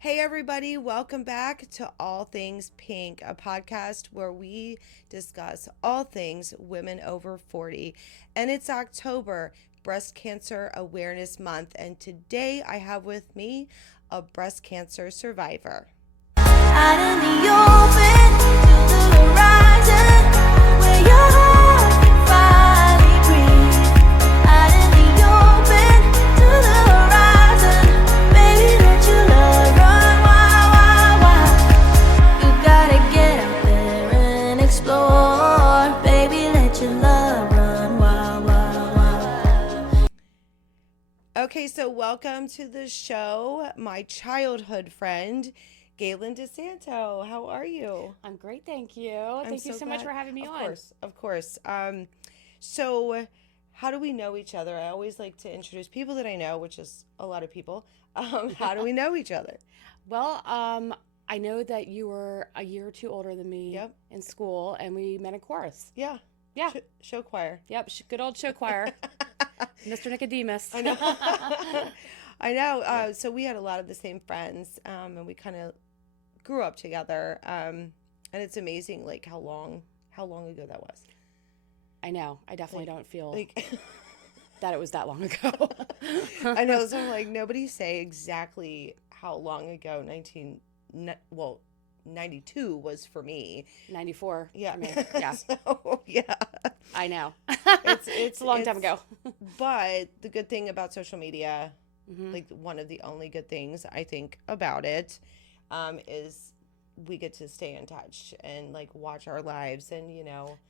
Hey, everybody, welcome back to All Things Pink, a podcast where we discuss all things women over 40. And it's October, Breast Cancer Awareness Month. And today I have with me a breast cancer survivor. Out in the open to the horizon, where your heart can finally breathe. Out in the open to the horizon, baby, let your love run wild, wild, wild. You gotta get out there and explore, baby, let your love run wild, wild, wild. Okay, so welcome to the show, my childhood friend, Gaylen DiSanto. How are you? I'm great, thank you. Thank you so much for having me on. Of course. So how do we know each other? I always like to introduce people that I know, which is a lot of people. How do we know each other? Well, I know that you were a year or two older than me in school, and we met in chorus. Yeah. Yeah. Show choir. Yep, good old show choir. Mr. Nicodemus. I know. I know. So we had a lot of the same friends, and we kind of grew up together. And it's amazing, like how long ago that was. I know. I definitely don't feel Like that it was that long ago. I know. So I'm like, nobody say exactly how long ago 92 was for me. 94. Yeah. I mean, yeah. So, yeah. I know. It's a long time ago. But the good thing about social media, like one of the only good things I think about it, is we get to stay in touch and like watch our lives, and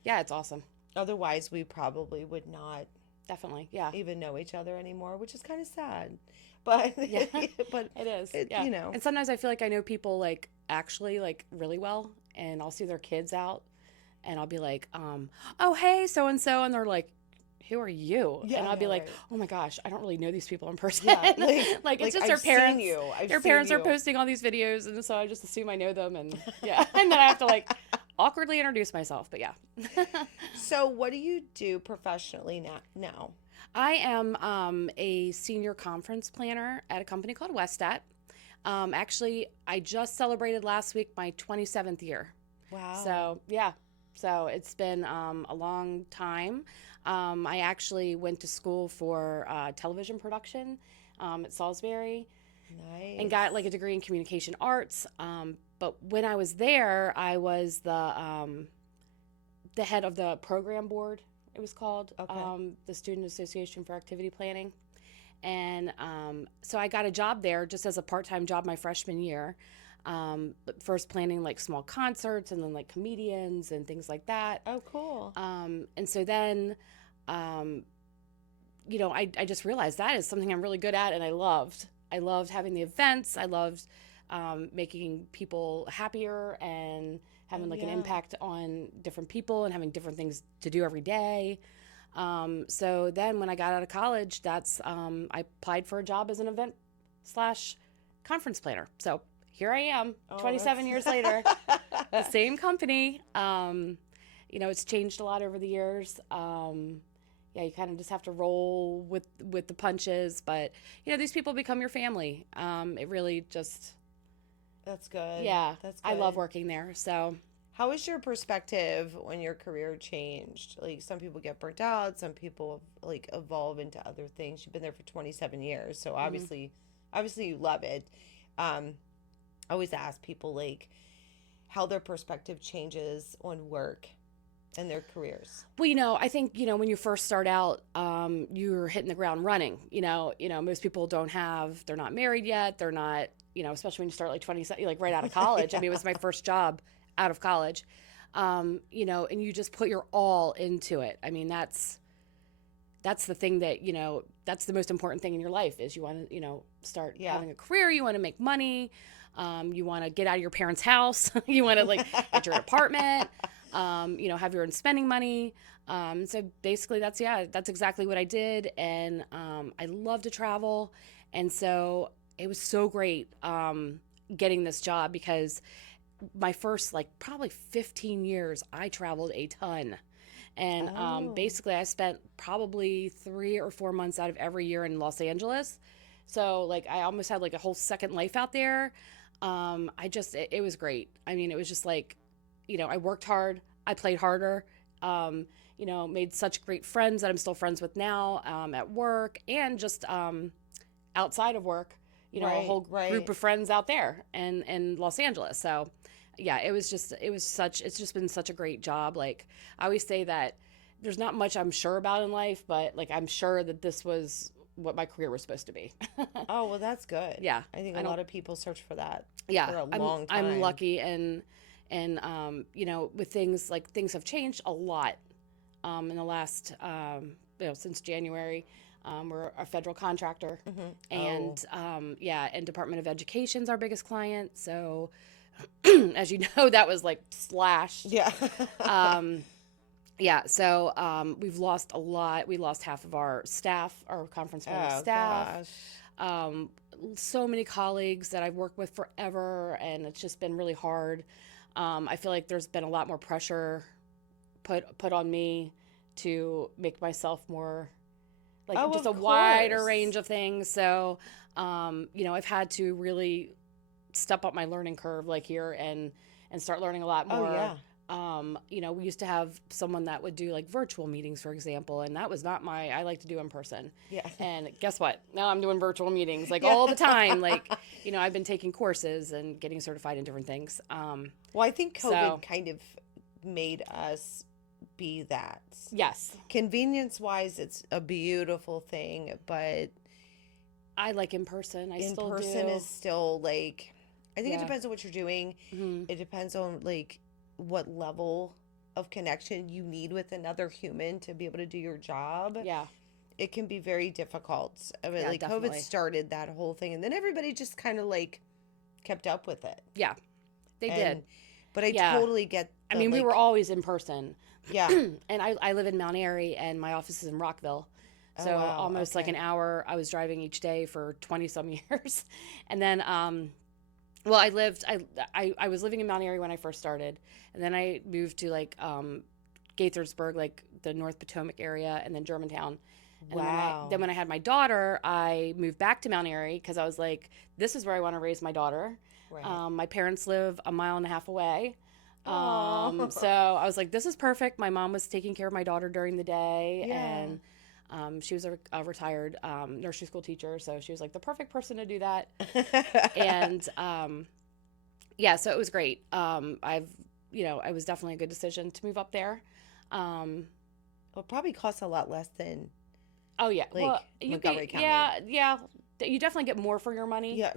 Yeah, it's awesome. otherwise we probably would not Definitely. Yeah. even know each other anymore, which is kind of sad. But Yeah. but It is. it, Yeah. you know. And sometimes I feel like I know people like actually like really well, and I'll see their kids out and I'll be like, oh, hey, so and so. And they're like, who are you? Yeah, and I'll be yeah, like, right. oh my gosh, I don't really know these people in person. Yeah, like it's just their I've seen parents. you. Their parents are posting all these videos, and so I just assume I know them, and yeah, and then I have to like awkwardly introduce myself. But yeah. So what do you do professionally now? I am a senior conference planner at a company called Westat. Actually, I just celebrated last week my 27th year. Wow. So, yeah. So it's been a long time. I actually went to school for television production at Salisbury Nice. and got like a degree in communication arts. But when I was there, I was the head of the program board, it was called, Okay. the Student Association for Activity Planning. And so I got a job there just as a part-time job my freshman year. First planning like small concerts and then like comedians and things like that. Oh, cool. And so then, I just realized that is something I'm really good at, and I loved having the events. I loved making people happier and having like an impact on different people and having different things to do every day. So then when I got out of college, I applied for a job as an event / conference planner. So here I am, 27 years later, the same company. It's changed a lot over the years. You kind of just have to roll with the punches, but these people become your family. It really just, That's good. yeah, That's I good. love working there. So How was your perspective when your career changed? Like some people get burnt out, some people like evolve into other things. You've been there for 27 years, so obviously you love it. I always ask people like how their perspective changes on work and their careers. Well, I think, when you first start out, you're hitting the ground running. Most people they're not married yet. They're not, especially when you start like 20, like right out of college. I mean, it was my first job out of college, and you just put your all into it. I mean, that's the thing that, that's the most important thing in your life is you want to, start having a career. You want to make money. You want to get out of your parents' house. You want to like get your apartment. Have your own spending money. So basically that's exactly what I did. And I love to travel. And so it was so great getting this job because my first probably 15 years, I traveled a ton. And basically I spent probably 3 or 4 months out of every year in Los Angeles. So like I almost had like a whole second life out there. It was great. I mean, it was just like, I worked hard, I played harder, made such great friends that I'm still friends with now, at work and just, outside of work, a whole group of friends out there and in Los Angeles. So yeah, it's just been such a great job. Like I always say that there's not much I'm sure about in life, but like, I'm sure that this was what my career was supposed to be. Oh, well, that's good. Yeah. I think a lot of people search for that yeah, for a long time. I'm lucky and with things have changed a lot in the last, since January. We're a federal contractor, and and Department of Education's our biggest client. So, as you know, that was like slashed. Yeah. So we've lost a lot. We lost half of our staff, our conference staff. Gosh. So many colleagues that I've worked with forever, and it's just been really hard. I feel like there's been a lot more pressure put on me to make myself more just a wider range of things. So, I've had to really step up my learning curve here and start learning a lot more. Oh, yeah. We used to have someone that would do like virtual meetings, for example, and that was not I like to do in person. Yeah. And guess what? Now I'm doing virtual meetings all the time. I've been taking courses and getting certified in different things. Well, I think COVID kind of made us be that. Yes. Convenience wise, it's a beautiful thing, but I like in person. In person is still I think it depends on what you're doing. Mm-hmm. It depends on what level of connection you need with another human to be able to do your job. Yeah. It can be very difficult. I mean, definitely. COVID started that whole thing, and then everybody just kind of kept up with it. Yeah, they did. But I totally get. We were always in person. Yeah. And I live in Mount Airy, and my office is in Rockville. So almost like an hour I was driving each day for 20 some years. And then, I was living in Mount Airy when I first started. And then I moved to Gaithersburg, the North Potomac area, and then Germantown. And then when I had my daughter, I moved back to Mount Airy because I was like, this is where I want to raise my daughter. Right. My parents live a mile and a half away. So I was like, this is perfect. My mom was taking care of my daughter during the day. Yeah. And she was a retired nursery school teacher. So she was like the perfect person to do that. And so it was great. It was definitely a good decision to move up there. It probably costs a lot less than. Oh yeah, Montgomery County. Yeah. You definitely get more for your money. Yeah.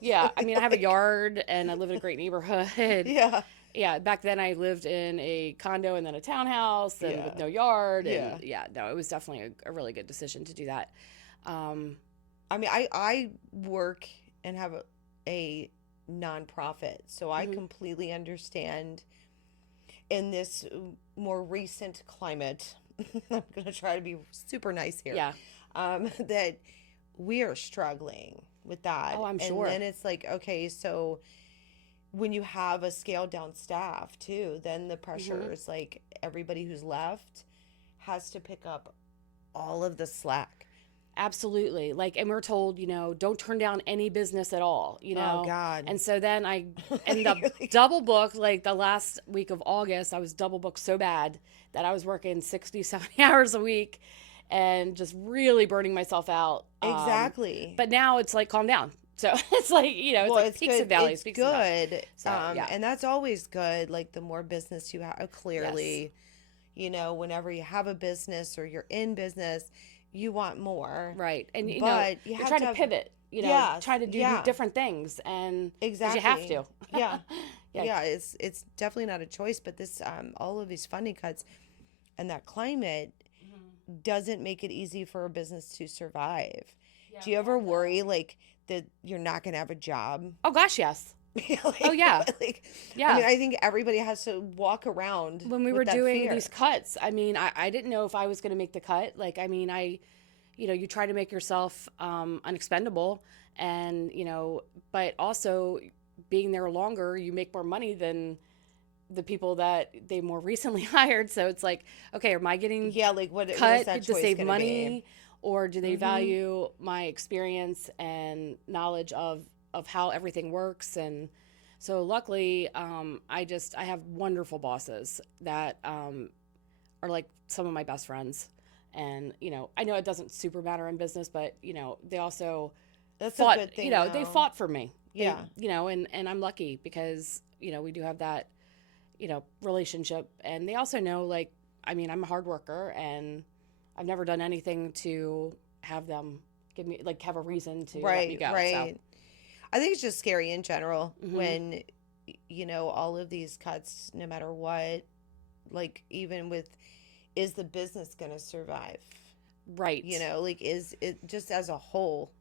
Yeah. I mean, I have a yard and I live in a great neighborhood. Yeah. Yeah. Back then I lived in a condo and then a townhouse and with no yard. And it was definitely a really good decision to do that. I work and have a nonprofit, so I completely understand in this more recent climate. I'm going to try to be super nice here. Yeah. That we are struggling with that. Oh, I'm sure. And then it's okay, so when you have a scaled down staff too, then the pressure is everybody who's left has to pick up all of the slack. Absolutely. And we're told, don't turn down any business at all, Oh, God. And so then I ended up double booked, the last week of August, I was double booked so bad that I was working 60, 70 hours a week and just really burning myself out. Exactly. But now it's calm down. So it's it's peaks good. and valleys. It's good. So, and that's always good. The more business you have, clearly, whenever you have a business or you're in business, you want more. Right. And you try to pivot, try to do different things. And exactly. You have to. Yeah. Yeah. It's definitely not a choice, but this, all of these funding cuts and that climate doesn't make it easy for a business to survive. Yeah, do you ever worry that you're not going to have a job? Oh gosh, yes. Oh yeah. Yeah. I think everybody has to walk around when we were doing these cuts. I didn't know if I was going to make the cut. You try to make yourself unexpendable, and but also being there longer, you make more money than the people that they more recently hired. So it's okay, am I getting what cut is that to choice save gonna money? be? or do they value my experience and knowledge of how everything works? And so luckily, I have wonderful bosses that are like some of my best friends. And, I know it doesn't super matter in business, but, they also That's fought, a good thing. they fought for me. Yeah. And I'm lucky because, we do have that, relationship. And they also know, like, I mean, I'm a hard worker and I've never done anything to have them give me, like, have a reason to let me go. Right. So. I think it's just scary in general when, all of these cuts, no matter what, like, even with, is the business going to survive? Right. Like, is it just as a whole?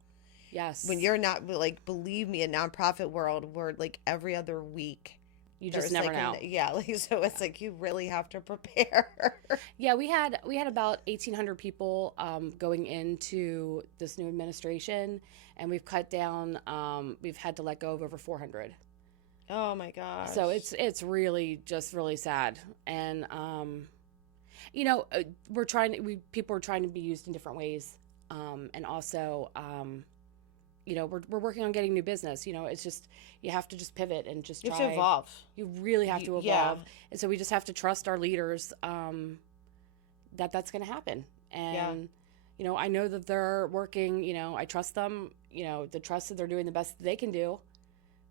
Yes. When you're not, like, believe me, a nonprofit world where, like, every other week, you just never know. So it's like you really have to prepare. Yeah, we had about 1,800 people going into this new administration, and we've cut down. We've had to let go of over 400. Oh my gosh! So it's really just really sad, and people are trying to be used in different ways, and also we're working on getting new business. It's just, you have to just pivot and just try. You have to evolve. You really have to evolve. Yeah. And so we just have to trust our leaders that that's going to happen. And, I know that they're working, I trust them, the trust that they're doing the best that they can do.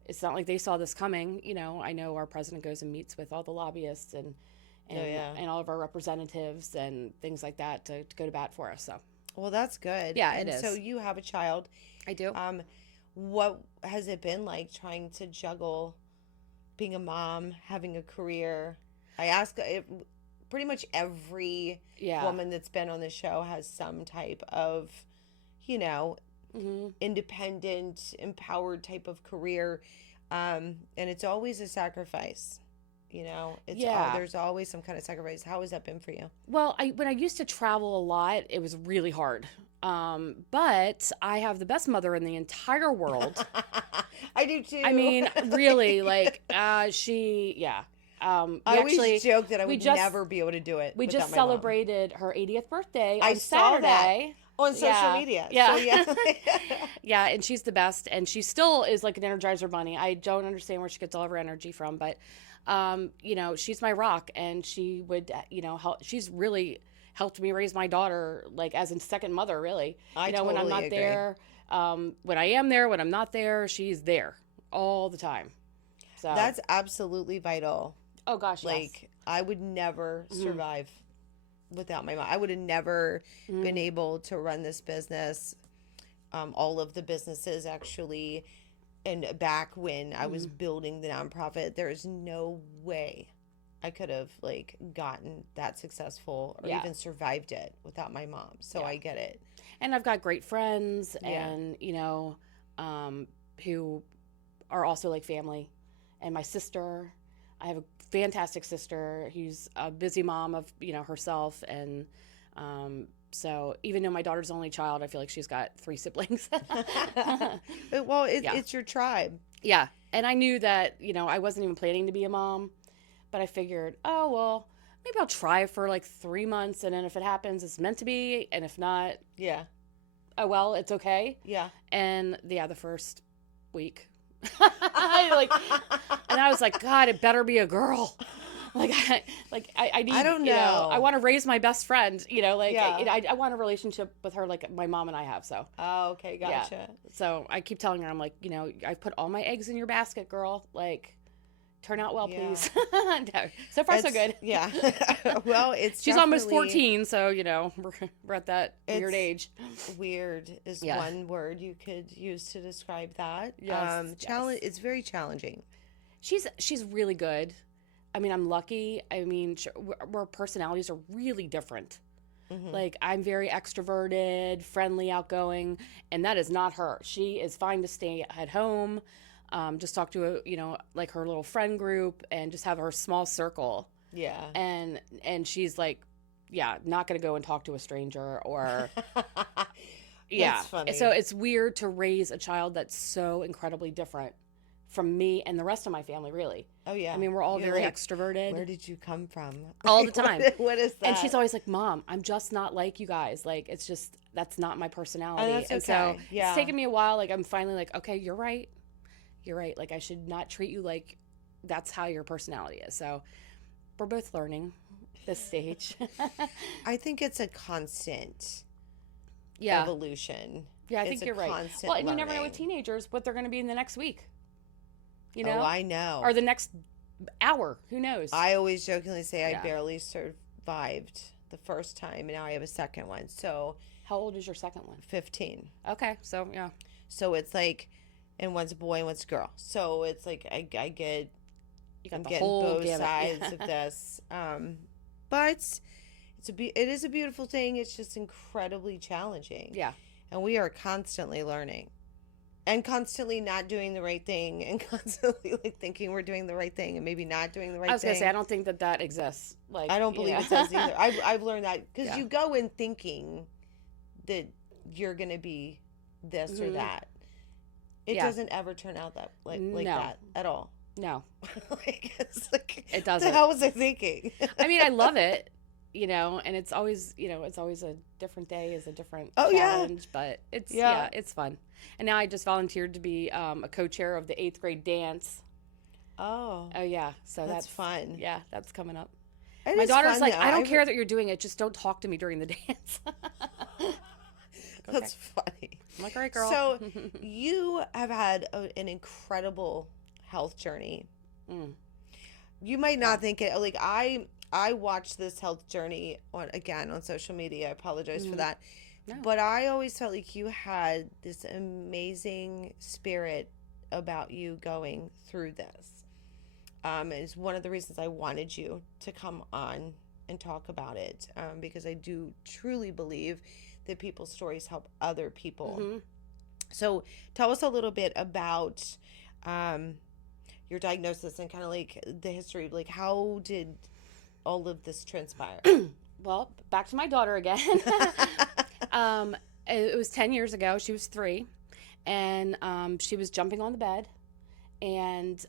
It's not like they saw this coming. I know our president goes and meets with all the lobbyists and all of our representatives and things like that to go to bat for us. So. Well, that's good. Yeah, and it is. So you have a child. I do. What has it been like trying to juggle being a mom, having a career? I ask pretty much every woman that's been on the show has some type of, independent, empowered type of career. And it's always a sacrifice. There's always some kind of sacrifice. How has that been for you? Well, when I used to travel a lot, it was really hard. But I have the best mother in the entire world. I do too. I mean, really, like, I always joke that I would never be able to do it. We just without my mom. celebrated her 80th birthday on I saw Saturday. that on social media. Yeah. So, yeah, and she's the best, and she still is like an Energizer bunny. I don't understand where she gets all of her energy from, but she's my rock, and she would, help. She's really helped me raise my daughter, like, as a second mother, really. When I'm not there, when I am there, when I'm not there, she's there all the time. So that's absolutely vital. Oh gosh, like, I would never survive without my mom. I would have never been able to run this business, all of the businesses actually. And back when I was building the nonprofit, there is no way I could have, like, gotten that successful or even survived it without my mom. So I get it. And I've got great friends and, who are also like family. And my sister, I have a fantastic sister who's a busy mom of, herself. And so even though my daughter's the only child, I feel like she's got 3 siblings. Well, it's your tribe. Yeah. And I knew that, I wasn't even planning to be a mom, but I figured, oh, well, maybe I'll try for like 3 months. And then if it happens, it's meant to be. And if not, oh, well, it's okay. Yeah. And the first week, and I was like, God, it better be a girl. I need, I don't know. I want to raise my best friend, I want a relationship with her like my mom and I have. So. Oh, okay. Gotcha. Yeah. So I keep telling her, I'm like, I put all my eggs in your basket, girl. Like, turn out well, please. No, so far, so good. Yeah. Well, she's almost 14. So, we're at that weird age. Weird is one word you could use to describe that. Yes. It's very challenging. She's really good. I mean, I'm lucky. I mean, our personalities are really different. Like, I'm very extroverted, friendly, outgoing, and that is not her. She is fine to stay at home, just talk to like her little friend group and just have her small circle. Yeah. And she's like, not going to go and talk to a stranger or That's funny. So it's weird to raise a child that's so incredibly different from me and the rest of my family, really. Oh yeah. I mean, we're all You're very like, extroverted. Where did you come from? All the time. What is that? And she's always like, Mom, I'm just not like you guys. Like, it's just, that's not my personality. that's and so okay. Yeah. it's taken me a while. Like, I'm finally like, okay, you're right. You're right. Like, I should not treat you like that's how your personality is. So we're both learning this stage. I think it's a constant Yeah. evolution. Yeah, I It's think a you're right. constant Well, and you never know learning. with teenagers what they're going to be in the next week. You know? Oh, I know. Or the next hour. Who knows? I always jokingly say I Yeah. barely survived the first time, and now I have a second one. So How old is your second one? 15. Okay, so yeah. So it's like, and one's a boy and one's a girl. So it's like I get You got I'm the getting whole both gamut. sides Yeah. of this. But it is a beautiful thing. It's just incredibly challenging. Yeah. And we are constantly learning. And constantly not doing the right thing, and constantly like thinking we're doing the right thing and maybe not doing the right thing. I was going to say, I don't think that exists. Like, I don't you believe know. it does either. I've learned that because Yeah. you go in thinking that you're going to be this or Mhm. that. It Yeah. doesn't ever turn out that like No. that at all. No, Like, it's like, it what doesn't. the hell was I thinking? I mean, I love it, and it's always, it's always a different day is a different Oh, yeah. challenge, but it's, Yeah. it's fun. And now I just volunteered to be a co-chair of the 8th grade dance. Oh, Oh, yeah. So that's that's fun. Yeah, that's coming up. It My is daughter's fun, like, though. I don't care that you're doing it. Just don't talk to me during the dance. That's funny. I'm like, all right, girl. So you have had an incredible health journey. Mm. You might not think it. Like I watched this health journey on social media. I apologize for that. No. But I always felt like you had this amazing spirit about you going through this. It's one of the reasons I wanted you to come on and talk about it, because I do truly believe that people's stories help other people. Mhm. So tell us a little bit about your diagnosis and kind of like the history. Like, how did all of this transpire? Well, back to my daughter again. It was 10 years ago. She was 3, and she was jumping on the bed, and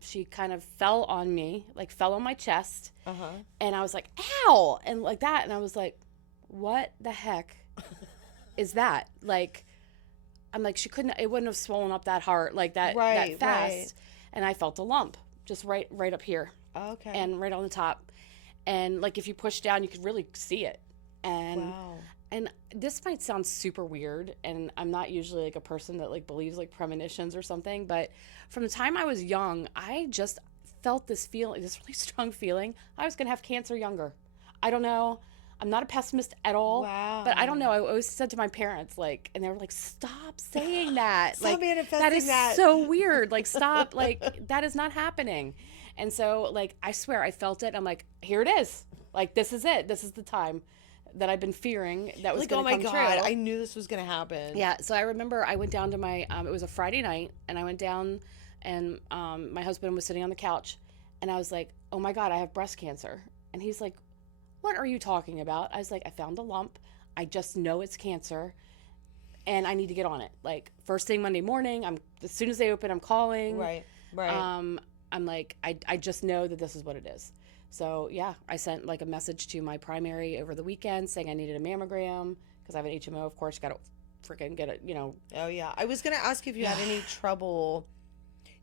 she kind of fell on me, like fell on my chest, and I was like, ow, and like that, and I was like, what the heck is that? Like, I'm like, it wouldn't have swollen up that hard, like that, that fast, right. and I felt a lump just right up here, Okay. and right on the top, and like if you push down, you could really see it, and. Wow. And this might sound super weird, and I'm not usually like a person that like believes like premonitions or something, but from the time I was young, I just felt this feeling, this really strong feeling I was gonna have cancer younger. I don't know. I'm not a pessimist at all. Wow. But I don't know. I always said to my parents, like, and they were like, stop saying that. Stop like, manifesting that is that. so weird. Like, stop. Like, that is not happening. And so, like, I swear I felt it. I'm like, here it is. Like, this is it. This is the time that I've been fearing that was Like, going oh to my come God, true. I knew this was going to happen. Yeah, so I remember I went down to my, it was a Friday night, and I went down, and my husband was sitting on the couch, and I was like, oh my God, I have breast cancer. And he's like, what are you talking about? I was like, I found a lump. I just know it's cancer, and I need to get on it. Like, first thing Monday morning, as soon as they open, I'm calling. Right. I'm like, I just know that this is what it is. So, yeah, I sent, like, a message to my primary over the weekend saying I needed a mammogram because I have an HMO, of course. Got to freaking get it, Oh, yeah. I was going to ask if you had any trouble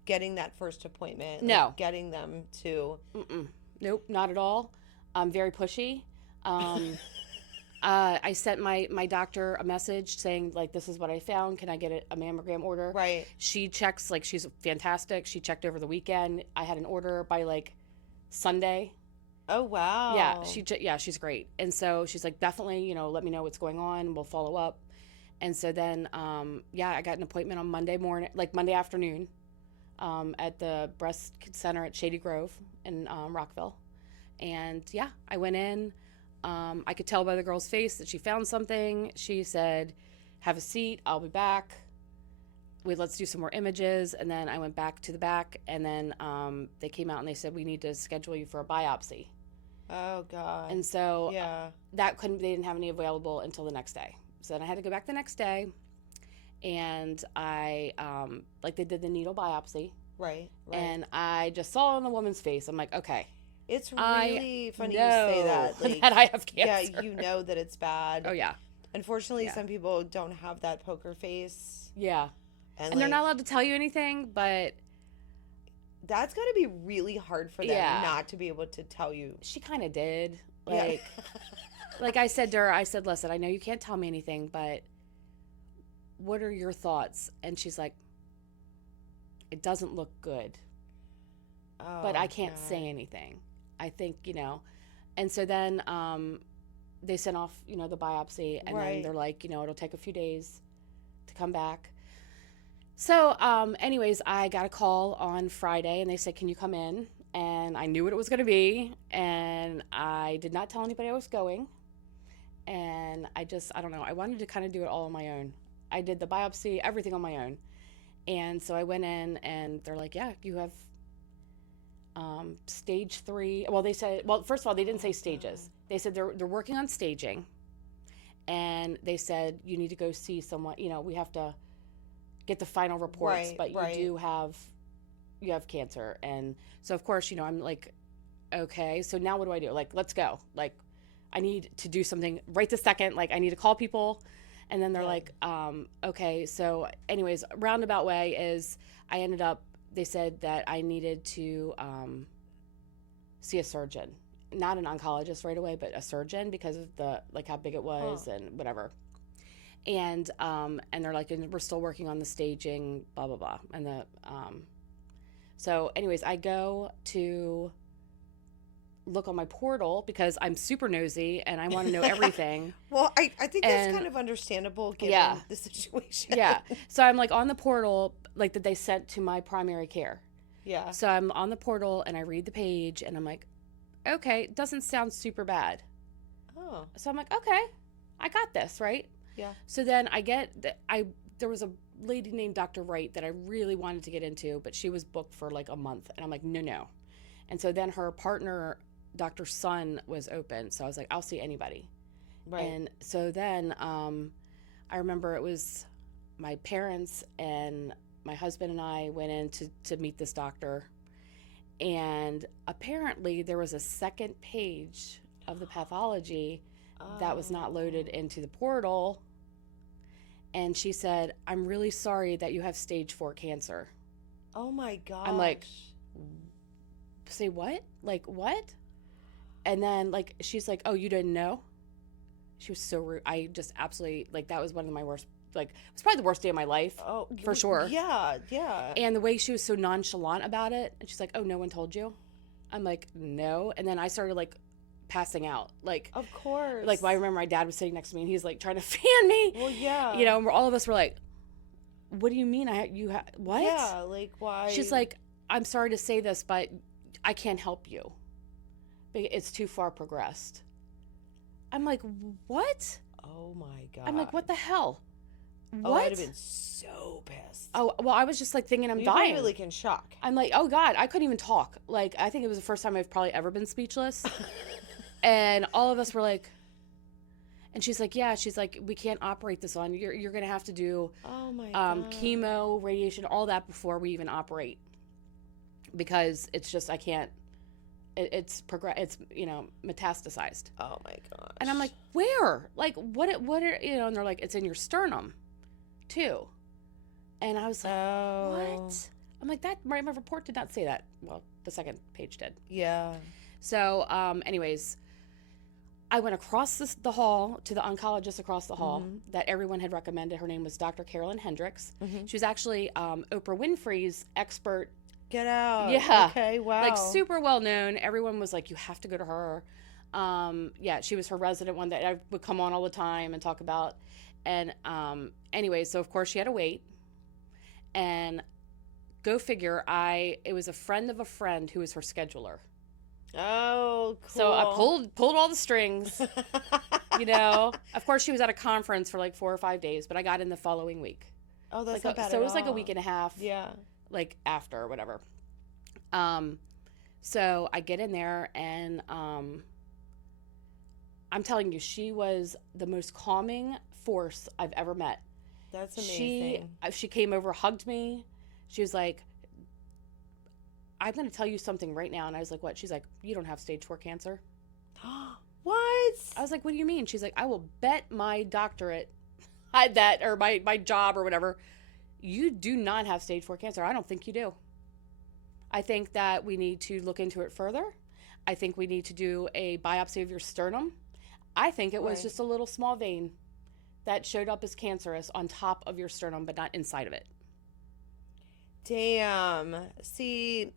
getting that first appointment. No. Like getting them to. Nope, not at all. I'm very pushy. I sent my doctor a message saying, like, this is what I found. Can I get a mammogram order? Right. She checks, like, she's fantastic. She checked over the weekend. I had an order by, like, Sunday. Oh, wow. Yeah, she's great. And so she's like, definitely, let me know what's going on. We'll follow up. And so then, I got an appointment on Monday morning, like Monday afternoon, at the breast center at Shady Grove in Rockville. And yeah, I went in. I could tell by the girl's face that she found something. She said, have a seat. I'll be back. Let's do some more images. And then I went back to the back, and then they came out and they said, we need to schedule you for a biopsy. Oh, God. And so yeah. they didn't have any available until the next day. So then I had to go back the next day, and I like they did the needle biopsy, Right. and I just saw on the woman's face. I'm like, okay, It's I really funny you say that. know Like, that I have yeah, cancer. you know that it's bad. Oh yeah, Unfortunately, Yeah. some people don't have that poker face. yeah, and they're like, not allowed to tell you anything, but that's got to be really hard for them Yeah. not to be able to tell you. she kind of did. Yeah. Like, like I said to her, I said, listen, I know you can't tell me anything, but what are your thoughts? And she's like, it doesn't look good, but Oh, I can't God. say anything. I think, and so then they sent off, the biopsy, and then Right. they're like, it'll take a few days to come back. So, anyways, I got a call on Friday, and they said, can you come in? And I knew what it was going to be, and I did not tell anybody I was going. And I don't know, I wanted to kind of do it all on my own. I did the biopsy, everything on my own. And so I went in, and they're like, yeah, you have stage 3. Well, they said, first of all, they didn't say stages. They said they're working on staging. And they said, you need to go see someone, we have to get the final reports, Right, but you right. do have cancer. And so, of course, I'm like, okay, so now what do I do? Like, let's go. Like, I need to do something right this second. Like, I need to call people. And then they're Yeah. like, okay. So anyways, roundabout way is they said that I needed to see a surgeon, not an oncologist right away, but a surgeon because of how big it was and whatever. And they're like, and we're still working on the staging, blah, blah, blah. And so anyways, I go to look on my portal because I'm super nosy and I want to know everything. Well, I think that's And- kind of understandable given Yeah. the situation. Yeah. So I'm like on the portal, like that they sent to my primary care. Yeah. So I'm on the portal and I read the page and I'm like, okay, it doesn't sound super bad. Oh. So I'm like, okay, I got this, right? Yeah. So then there was a lady named Dr. Wright that I really wanted to get into, but she was booked for like a month. And I'm like, no. And so then her partner, Dr. Sun, was open. So I was like, I'll see anybody. Right. And so then I remember it was my parents and my husband and I went in to meet this doctor. And apparently there was a second page of the pathology that was not loaded into the portal. And she said, I'm really sorry that you have stage 4 cancer. Oh my gosh. I'm like, say what? Like what? And then like she's like, oh, you didn't know? She was so rude. I just absolutely that was one of my worst. Like, it was probably the worst day of my life. Oh, for sure. Yeah, yeah. And the way she was so nonchalant about it, and she's like, oh, no one told you? I'm like, no. And then I started passing out. Like, Of course. I remember my dad was sitting next to me and he's trying to fan me. Well, yeah. And all of us were like, what do you mean? What? Yeah, why? She's like, I'm sorry to say this, but I can't help you. It's too far progressed. I'm like, what? Oh my god. I'm like, what the hell? Oh, What? I'd have been so pissed. Oh, well, I was just thinking I'm You'd dying. be in shock. I'm like, oh God, I couldn't even talk. I think it was the first time I've probably ever been speechless. And all of us were like, and she's like, yeah, we can't operate this on. You're going to have to do Oh my god. chemo, radiation, all that before we even operate. Because it's just, I can't, it's metastasized. Oh my gosh. And I'm like, where? What are, and they're like, it's in your sternum too. And I was like, Oh. what? I'm like, my report did not say that. Well, the second page did. Yeah. So, anyways, I went across the hall to the oncologist across the hall that everyone had recommended. Her name was Dr. Carolyn Hendricks. She was actually Oprah Winfrey's expert. Get out. Yeah. Okay. Wow. Super well known. Everyone was like, you have to go to her. Yeah, she was her resident one that I would come on all the time and talk about. And anyway, so of course she had to wait. And go figure, it was a friend of a friend who was her scheduler. Oh, cool. So I pulled all the strings. Of course she was at a conference for 4 or 5 days, but I got in the following week. Oh, that's not bad so at it was a all. week and a half. Yeah. After or whatever. So I get in there and I'm telling you, she was the most calming force I've ever met. That's amazing. She came over, hugged me. She was like, I'm going to tell you something right now. And I was like, what? She's like, you don't have stage 4 cancer. What? I was like, what do you mean? She's like, I will bet my doctorate that, or my job or whatever, you do not have stage 4 cancer. I don't think you do. I think that we need to look into it further. I think we need to do a biopsy of your sternum. I think it was just a little small vein that showed up as cancerous on top of your sternum, but not inside of it. Damn. See,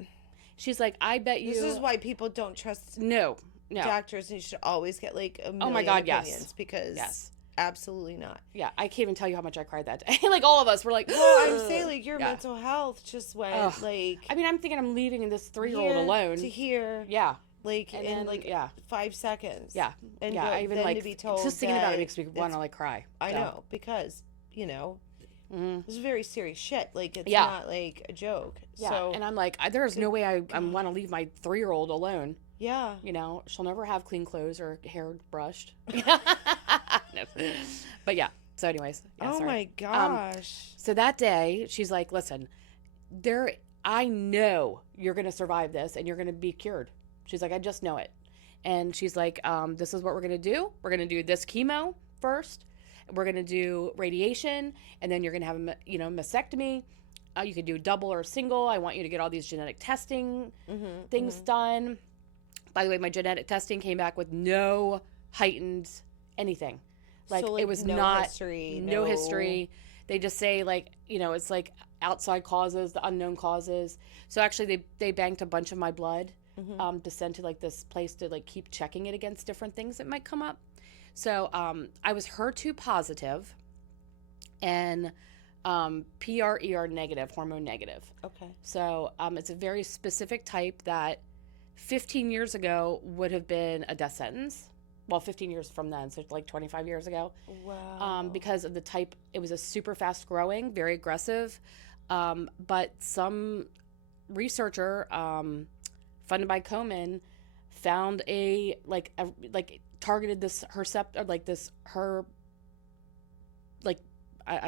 she's like, I bet you. This is why people don't trust no doctors, and you should always get like a million oh my God, opinions, yes. because yes. Absolutely not. Yeah, I can't even tell you how much I cried that day. Like, all of us were like, well, I'm saying, like, your mental health just went, like... I mean, I'm thinking I'm leaving this 3-year-old alone. To here. Yeah. Like, and in, then, 5 seconds. Yeah. And yeah, I even, then like, to be told just thinking about it makes me want to, like, cry. I know, because, you know, mm-hmm. this is very serious shit. Like, it's yeah. not, like, a joke. Yeah, so, and I'm like, there's no way I want to leave my 3-year-old alone. Yeah. You know, she'll never have clean clothes or hair brushed. No. But yeah, so anyways. Yeah, oh sorry. my gosh. So that day, she's like, listen, I know you're going to survive this and you're going to be cured. She's like, I just know it. And she's like, this is what we're going to do. We're going to do this chemo first. We're going to do radiation, and then you're going to have a mastectomy. You can do double or single. I want you to get all these genetic testing things done. By the way, my genetic testing came back with no heightened anything. Like, so, like, it was no not history, no history. They just say, like, it's like outside causes, the unknown causes. So actually they banked a bunch of my blood to send to, like, this place to, like, keep checking it against different things that might come up. So I was HER2 positive and PRER negative, hormone negative. Okay. So it's a very specific type that 15 years ago would have been a death sentence. Well, 15 years from then, so like 25 years ago. Wow. Because of the type, it was a super fast growing, very aggressive. But some researcher funded by Komen found targeted this herceptor, I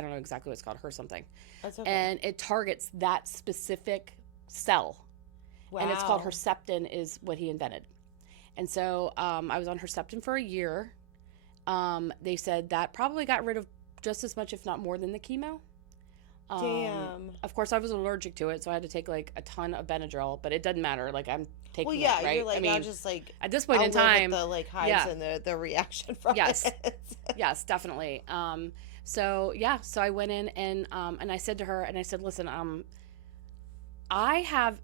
don't know exactly what it's called, her something. That's okay. And it targets that specific cell. Wow. And it's called Herceptin, is what he invented. And so I was on Herceptin for a year. They said that probably got rid of just as much, if not more, than the chemo. Damn. Of course, I was allergic to it, so I had to take, like, a ton of Benadryl. But it doesn't matter. Like, I'm taking it, right? You're like, I mean, I'll just, like... at this point in live time... with the, like, highs and the reaction from it. Yes, definitely. So I went in and I said to her, listen, I have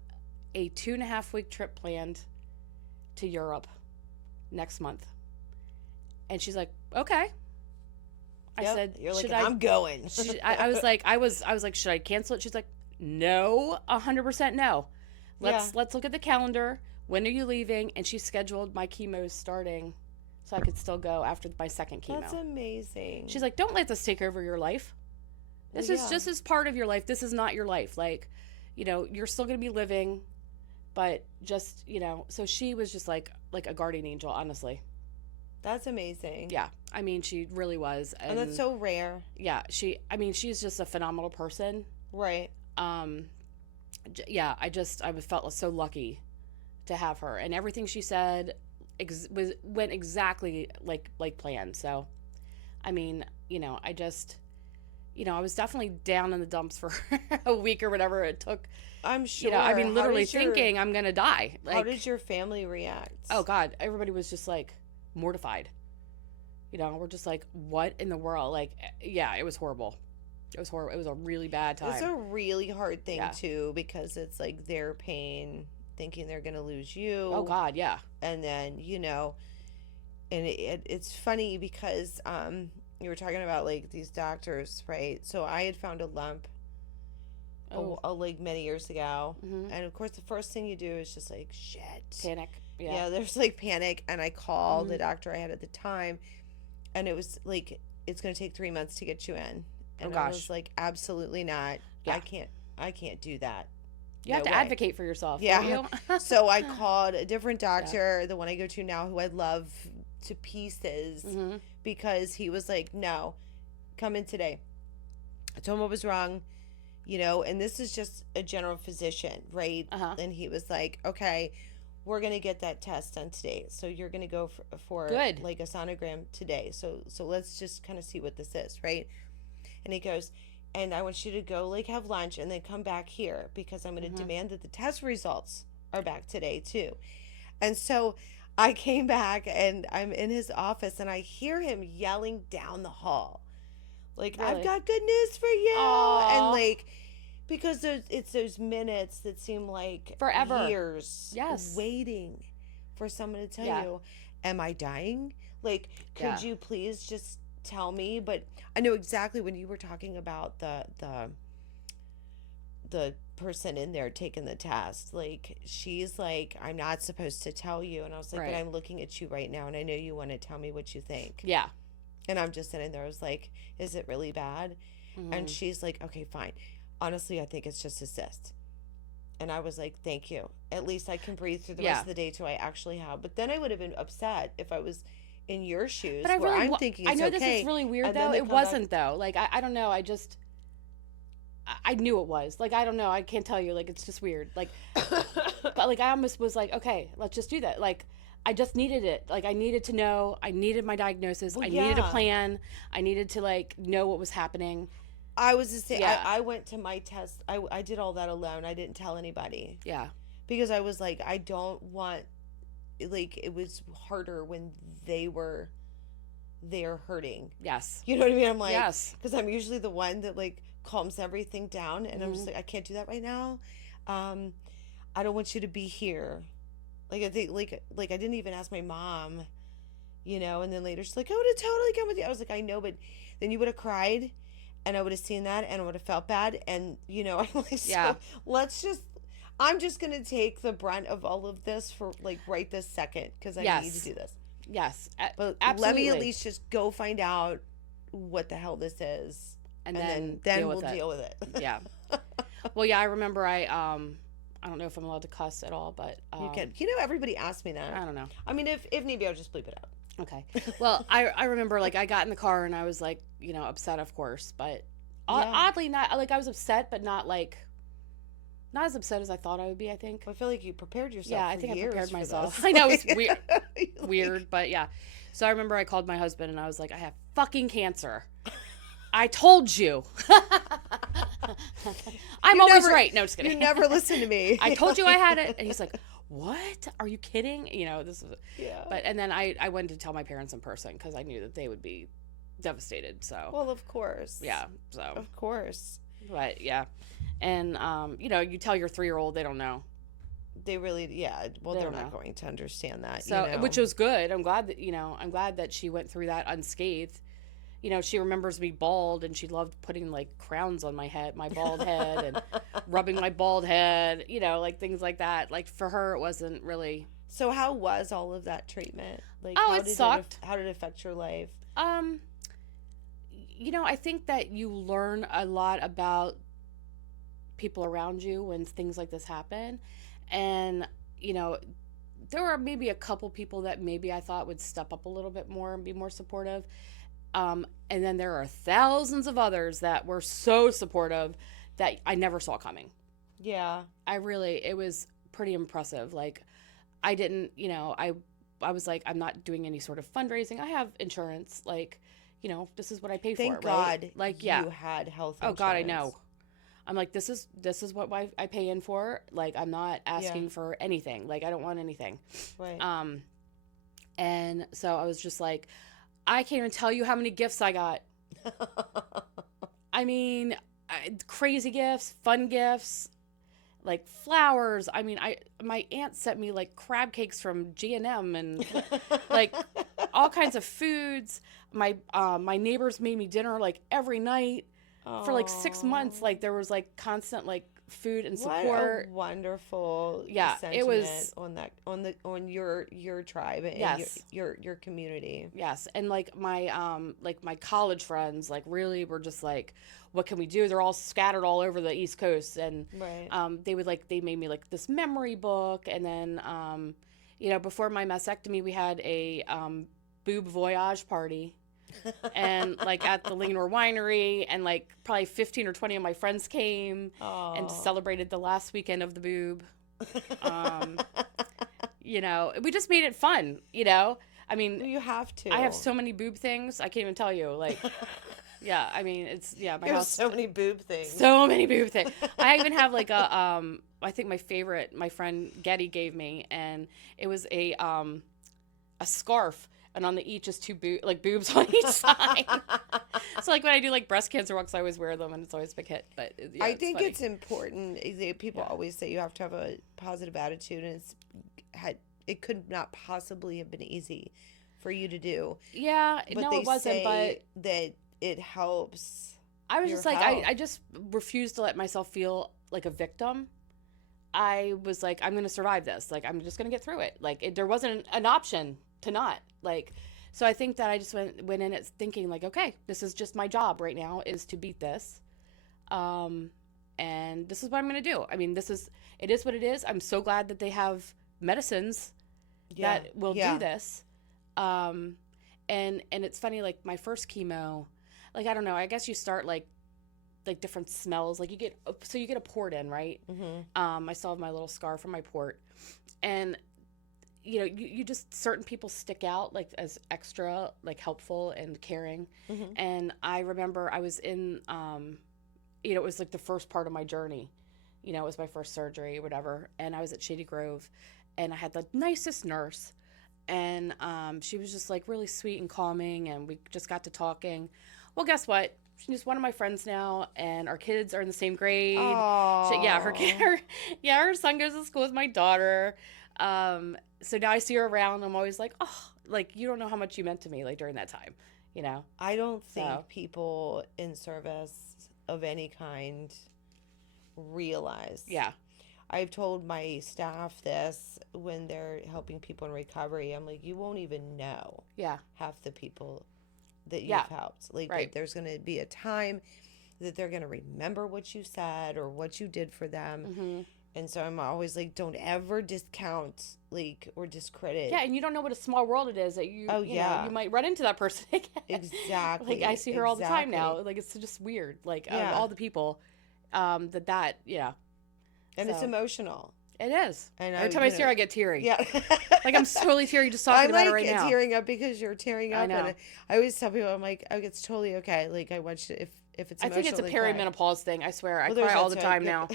a 2.5-week trip planned to Europe next month. And she's like, okay. I said, you're like, should I'm going. I was like, should I cancel it? She's like, no, 100% no. Let's look at the calendar. When are you leaving? And she scheduled my chemos starting so I could still go after my second chemo. That's amazing. She's like, don't let this take over your life. This is just as part of your life. This is not your life. Like, you're still going to be living, but just, so she was just like a guardian angel, honestly. That's amazing. Yeah. I mean, she really was. And that's so rare. Yeah. She's just a phenomenal person. Right. Yeah. I felt so lucky to have her, and everything she said went exactly like planned. So, I mean, I just, I was definitely down in the dumps for a week or whatever it took. I'm sure. I mean, literally thinking I'm going to die. Like, how did your family react? Oh God. Everybody was just like mortified. We're just like, what in the world? Like, yeah, it was horrible. It was horrible. It was a really bad time. It's a really hard thing too, because it's like their pain, thinking they're going to lose you. Oh God. Yeah. And then, and it's funny because, you were talking about, like, these doctors, right? So I had found a lump like many years ago. Mm-hmm. And of course the first thing you do is just like, shit. Panic. Yeah, there's like panic. And I called the doctor I had at the time, and it was like, it's going to take 3 months to get you in. And I was like, absolutely not. Yeah. I can't do that. You have to advocate for yourself. Yeah. So I called a different doctor, the one I go to now, who I love to pieces, because he was like, no, come in today. I told him what was wrong, and this is just a general physician, right? And he was like, okay, we're going to get that test done today. So you're going to go for Good. like a sonogram today. So let's just kind of see what this is, right? And he goes, and I want you to go like have lunch and then come back here because I'm going to demand that the test results are back today too. And so I came back and I'm in his office and I hear him yelling down the hall. Like, Really? I've got good news for you. Aw. And like, because it's those minutes that seem like Forever. years Yes. waiting for someone to tell Yeah. you, am I dying? Like, could Yeah. you please just tell me? But I know exactly when you were talking about the person in there taking the test, like she's like, I'm not supposed to tell you. And I was like, Right. but I'm looking at you right now and I know you want to tell me what you think. Yeah. And I'm just sitting there. I was like, is it really bad? And she's like, okay, fine. Honestly, I think it's just a cyst. And I was like, thank you. At least I can breathe through the rest Yeah. of the day till I actually have. But then I would have been upset if I was in your shoes But I where really, I'm thinking I it's know okay. this is really weird and then though. they It come back- wasn't though. Like I don't know. I knew it was. Like I don't know. I can't tell you. Like it's just weird. Like, but like I almost was like, okay, let's just do that. Like I just needed it. Like I needed to know. I needed my diagnosis. Well, I needed a yeah. plan. I needed to like know what was happening. I was the same. Yeah. I went to my test. I did all that alone. I didn't tell anybody Yeah. because I was like, I don't want, like, it was harder when they're hurting. Yes. You know what I mean? I'm like, Yes. because I'm usually the one that like calms everything down, and I'm just like, I can't do that right now. I don't want you to be here. Like I think, like I didn't even ask my mom, and then later she's like, I would have totally come with you. I was like, I know, but then you would have cried, and I would have seen that, and I would have felt bad, and I'm like, so Yeah. I'm just gonna take the brunt of all of this for like right this second because I need Yes. to do this. Yes. But Absolutely. let me at least just go find out what the hell this is, and then deal we'll with it. deal with it. Yeah. Well, yeah. I remember. I don't know if I'm allowed to cuss at all, but You can. Everybody asked me that. I don't know. I mean, if need be, I'll just bleep it out. Okay. Well, I remember like I got in the car and I was like, upset, of course, but Yeah. oddly not like I was upset, but not as upset as I thought I would be. I think. I feel like you prepared yourself. Yeah, I for think I years prepared for myself. this. I know it's Like, weird, but yeah. So I remember I called my husband and I was like, I have fucking cancer. I told you. I'm You always never- right. No, just kidding. You never listen to me. I told you I had it, and he's like, "What? Are you kidding?" This is. Yeah. But and then I went to tell my parents in person because I knew that they would be devastated. So Well, of course. yeah. So Of course. but yeah, and you tell your 3-year-old they don't know. They really, yeah. Well, They they're don't not know. going to understand that. So which was good. I'm glad that she went through that unscathed. She remembers me bald, and she loved putting like crowns on my head, my bald head, and rubbing my bald head. Like things like that. Like for her, it wasn't really. So how was all of that treatment? Like, Oh, how it did sucked. How did it affect your life? I think that you learn a lot about people around you when things like this happen. And, there were maybe a couple people that maybe I thought would step up a little bit more and be more supportive. And then there are thousands of others that were so supportive that I never saw coming. Yeah. It was pretty impressive. Like, I didn't, I was like, I'm not doing any sort of fundraising. I have insurance. Like, this is what I pay Thank for, God. right? Like, yeah. You had health. Oh God, I insurance. know. I'm like, this is what I pay in for. Like, I'm not asking for anything. Like, I don't want anything. Right. And so I was just like, I can't even tell you how many gifts I got. I mean, crazy gifts, fun gifts, like flowers. I mean, my aunt sent me like crab cakes from G&M and like all kinds of foods. My neighbors made me dinner like every night. For like 6 months, like there was like constant like food and support. What a wonderful Yeah, it sentiment was- on your tribe and Yes. your community. Yes, and like my college friends like really were just like, what can we do? They're all scattered all over the East Coast, and Right. they made me like this memory book, and then before my mastectomy we had a boob voyage party. and like at the Leonor Winery, and like probably 15 or 20 of my friends came and celebrated the last weekend of the boob. You know, we just made it fun, you know? I mean, You have to. I have so many boob things, I can't even tell you. Like, yeah, I mean, it's, yeah, my You have house. so many boob things. So many boob things. I even have like a, I think my favorite, my friend Getty gave me, and it was a scarf, and on the each is two boobs on each side. So like when I do like breast cancer walks, I always wear them, and it's always a big hit. But yeah, I think funny. it's important. People always say you have to have a positive attitude, and it could not possibly have been easy for you to do. Yeah, But no, they it wasn't. say But that it helps. I was your just like, health. I just refused to let myself feel like a victim. I was like, I'm going to survive this. Like, I'm just going to get through it. Like, there wasn't an option to not. Like, so I think that I just went in it thinking like, okay, this is just my job right now, is to beat this. And this is what I'm going to do. I mean, it is what it is. I'm so glad that they have medicines that will do this. And it's funny, like my first chemo, like, I don't know, I guess you start like different smells, like you get a port in, right? I still have my little scar from my port, and you know, you just, certain people stick out like as extra like helpful and caring. And I remember I was in you know, it was like the first part of my journey, you know, it was my first surgery or whatever, and I was at Shady Grove, and I had the nicest nurse, and she was just like really sweet and calming, and we just got to talking. Well, guess what? She's one of my friends now, and our kids are in the same grade. Her son goes to school with my daughter. So now I see her around. I'm always like, oh, like, you don't know how much you meant to me, like, during that time, you know? I don't think people in service of any kind realize. Yeah. I've told my staff this when they're helping people in recovery. I'm like, you won't even know half the people that you've helped. Like, Right. there's going to be a time that they're going to remember what you said or what you did for them. And so I'm always like, don't ever discount, like, or discredit. Yeah, and you don't know what a small world it is that you know, you might run into that person again. Exactly. Like, I see her all the time now. Like, it's just weird. Like, all the people And So. it's emotional. It is. And every time I see her, I get teary. Yeah. Like, I'm totally teary just talking about it right now. I'm tearing up because you're tearing up. I know. And I always tell people, I'm like, oh, it's totally okay. Like, I want you to, if it's I emotional, think it's a like, cry. perimenopause thing. I swear. I Well, cry there's all the that time too. now.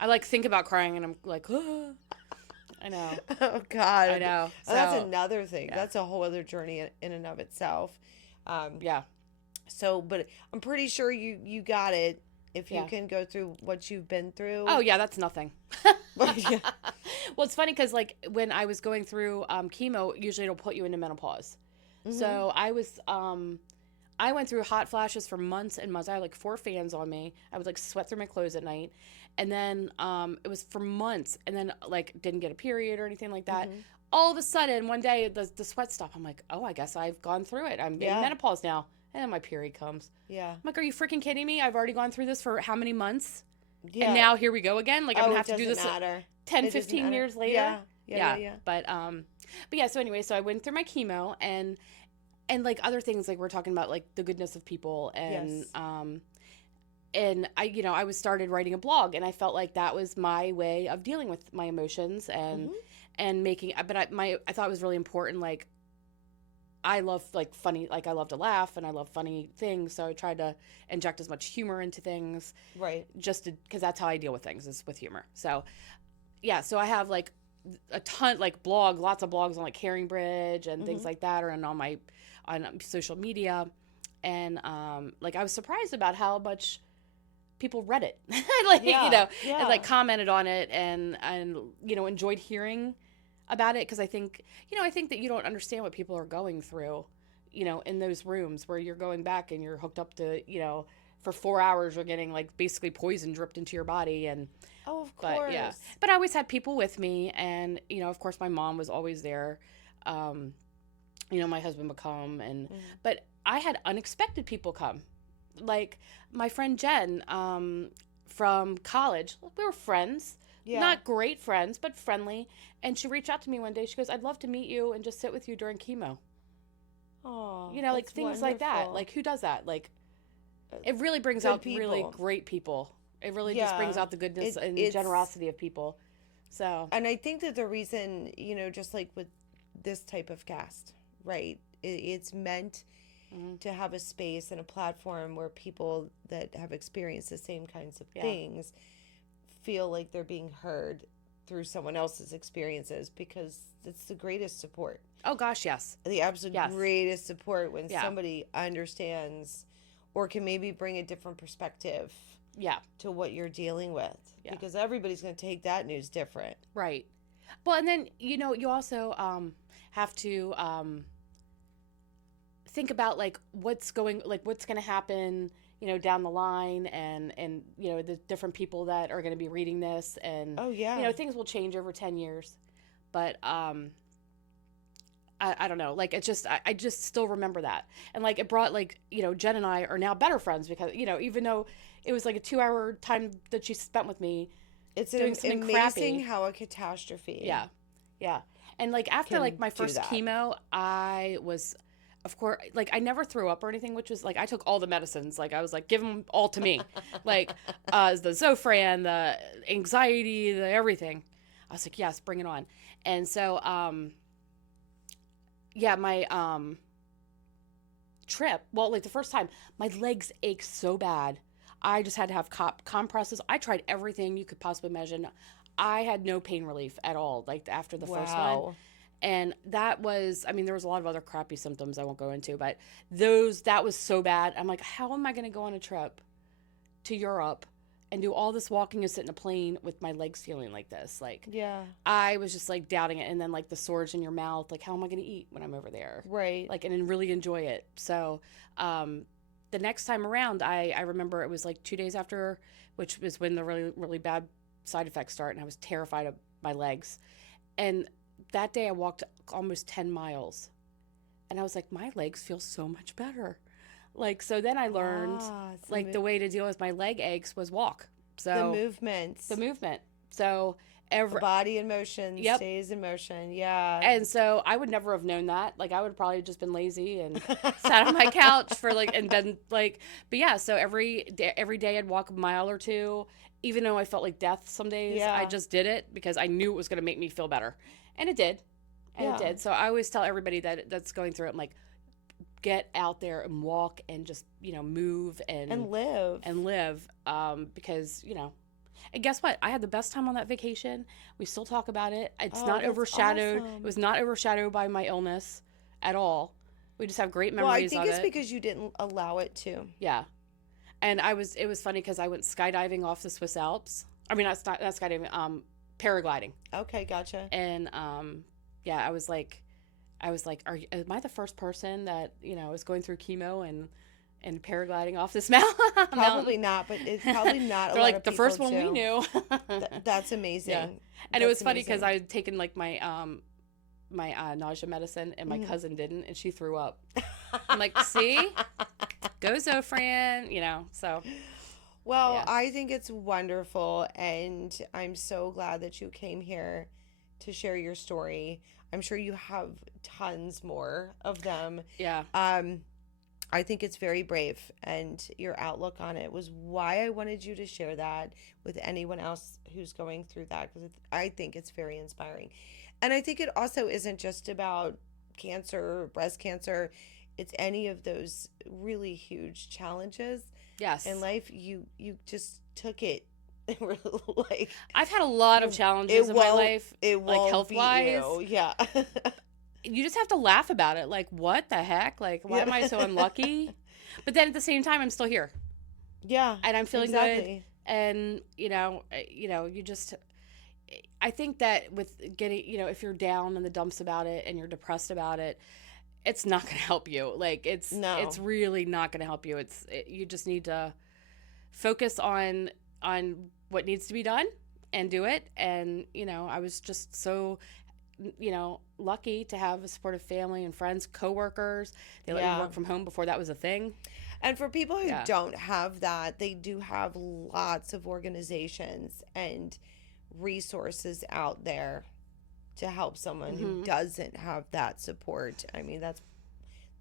I like think about crying, and I'm like, oh. I know. Oh, God. I know. Oh, that's So, another thing. yeah. That's a whole other journey in and of itself. Yeah. So, but I'm pretty sure you got it if you Yeah. can go through what you've been through. Oh, yeah, that's nothing. Yeah. Well, it's funny because, like, when I was going through chemo, usually it'll put you into menopause. So I was, I went through hot flashes for months and months. I had, like, 4 fans on me. I would, like, sweat through my clothes at night. And then it was for months. And then, like, didn't get a period or anything like that. All of a sudden, one day, the sweat stopped. I'm like, oh, I guess I've gone through it. I'm in menopause now. And then my period comes. Yeah. I'm like, are you freaking kidding me? I've already gone through this for how many months? Yeah. And now here we go again. Like, I'm going to have to do this matter. 10, It doesn't 15 matter. years later. Yeah. But yeah, so anyway, so I went through my chemo, and like other things, like we're talking about, like the goodness of people, and Yes. and I, you know, I was started writing a blog, and I felt like that was my way of dealing with my emotions and making, but I thought it was really important. Like, I love like funny, like I love to laugh and I love funny things. So I tried to inject as much humor into things, Right. just because that's how I deal with things, is with humor. So yeah, so I have like a ton, like lots of blogs on like Caring Bridge and things like that, or on my social media, and like I was surprised about how much people read it, like you know, and like commented on it, and you know, enjoyed hearing about it, because I think that you don't understand what people are going through, you know, in those rooms where you're going back and you're hooked up to, you know, for 4 hours you're getting like basically poison dripped into your body. And Oh, of course. but yeah, but I always had people with me, and you know, of course my mom was always there, you know, my husband would come, and but I had unexpected people come, like my friend Jen from college. We were friends. Yeah. Not great friends, but friendly. And she reached out to me one day. She goes, I'd love to meet you and just sit with you during chemo. Oh, You know, like that's things like that. wonderful. Like who does that? Like it really brings Good out really people. great people. It really just brings Yeah. out the goodness and It's generosity of people. So, and I think that the reason, just like with this type of cast, right? It's meant to have a space and a platform where people that have experienced the same kinds of Yeah. things feel like they're being heard through someone else's experiences, because it's the greatest support. oh gosh, yes. The absolute Yes. greatest support when Yeah. somebody understands or can maybe bring a different perspective Yeah. to what you're dealing with. Yeah. Because everybody's going to take that news different. Right. Well, and then, you also have to think about like what's going to happen, down the line, and the different people that are going to be reading this, and Oh, yeah. things will change over 10 years. But I don't know, like it's just I just still remember that. And like it brought like, Jen and I are now better friends because, even though it was like a 2-hour time that she spent with me. It's doing something amazing crappy. how a catastrophe. Yeah. Yeah. And like after Can like my do first that. chemo, I was, of course, like I never threw up or anything, which was like I took all the medicines. Like I was like, give them all to me. Like the Zofran, the anxiety, the everything. I was like, yes, bring it on. And so yeah, my trip, well, like the first time, my legs ached so bad. I just had to have compresses. I tried everything you could possibly imagine. I had no pain relief at all, like after the first one. Wow. And that was, I mean, there was a lot of other crappy symptoms I won't go into, but that was so bad. I'm like, how am I going to go on a trip to Europe and do all this walking and sit in a plane with my legs feeling like this? Like, Yeah. I was just like doubting it. And then like the sores in your mouth, like, how am I going to eat when I'm over there? Right. Like, and really enjoy it. So, the next time around, I remember it was like 2 days after, which was when the really, really bad side effects start, and I was terrified of my legs. And that day I walked almost 10 miles, and I was like, my legs feel so much better. Like, so then I learned it's like the way to deal with my leg aches was walk. So the movements. the movement. So The body in motion Yep. stays in motion. Yeah. And so I would never have known that. Like I would have probably just been lazy and sat on my couch for like, and been like, but yeah, so every day I'd walk a mile or two, even though I felt like death some days. Yeah. I just did it because I knew it was going to make me feel better. And it did. And it Yeah. did. So I always tell everybody that's going through it, I'm like, get out there and walk and just, move and live. because, and guess what? I had the best time on that vacation. We still talk about it. It's Oh, not that's overshadowed. awesome. It was not overshadowed by my illness at all. We just have great Well, I memories think of it's it. because you didn't allow it to. Yeah. And it was funny because I went skydiving off the Swiss Alps. I mean, not skydiving, paragliding. Okay, gotcha. And yeah, I was like, am I the first person that, is going through chemo and paragliding off this mountain? Probably not, but it's probably not. They're a lot like of the first people one we do. knew. That's amazing. Yeah. And it was That's funny because amazing. I had taken like my nausea medicine, and my cousin didn't, and she threw up. I'm like, see, go Zofran, so. Well, Yeah. I think it's wonderful, and I'm so glad that you came here to share your story. I'm sure you have tons more of them. Yeah. I think it's very brave, and your outlook on it was why I wanted you to share that with anyone else who's going through that, because I think it's very inspiring. And I think it also isn't just about cancer, breast cancer. It's any of those really huge challenges Yes. in life. You just took it like I've had a lot of challenges in my life, it like won't health-wise. beat you. Yeah. You just have to laugh about it. Like, what the heck? Like, why am I so unlucky? But then at the same time, I'm still here, Yeah. and I'm feeling good. exactly. And you just, I think that with getting, if you're down in the dumps about it and you're depressed about it, it's not going to help you. Like it's really not going to help you. You just need to focus on what needs to be done and do it. And, I was just so, lucky to have a supportive family and friends, coworkers. They let me work from home before that was a thing. And for people who Yeah. don't have that, they do have lots of organizations and resources out there to help someone who doesn't have that support. I mean,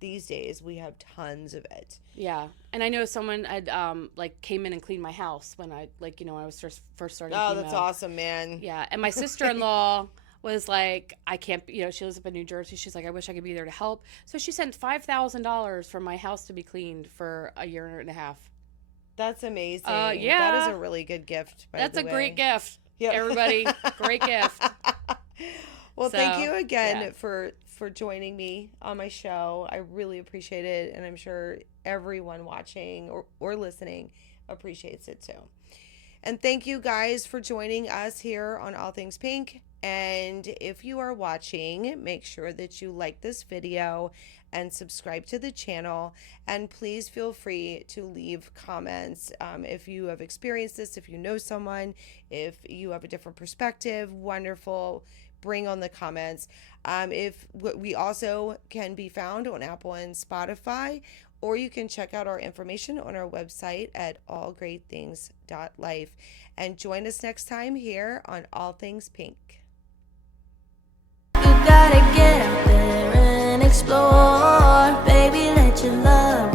these days we have tons of it. Yeah. And I know someone had like came in and cleaned my house when I like, you know, when I was first starting Oh, chemo. that's awesome, man. Yeah. And my sister-in-law was like, I can't, you know, she lives up in New Jersey. She's like, I wish I could be there to help. So she sent $5,000 for my house to be cleaned for a year and a half. That's amazing. Yeah. That is a really good gift, by That's the a way. great gift. Yep. Everybody, great gift. Well, So, thank you again yeah. for joining me on my show. I really appreciate it, and I'm sure everyone watching or listening appreciates it too. And thank you guys for joining us here on All Things Pink. And if you are watching, make sure that you like this video and subscribe to the channel. And please feel free to leave comments if you have experienced this, if you know someone, if you have a different perspective. Wonderful. Bring on the comments. If we also can be found on Apple and Spotify, or you can check out our information on our website at allgreatthings.life. And join us next time here on All Things Pink. You gotta get out there and explore. Baby, let your love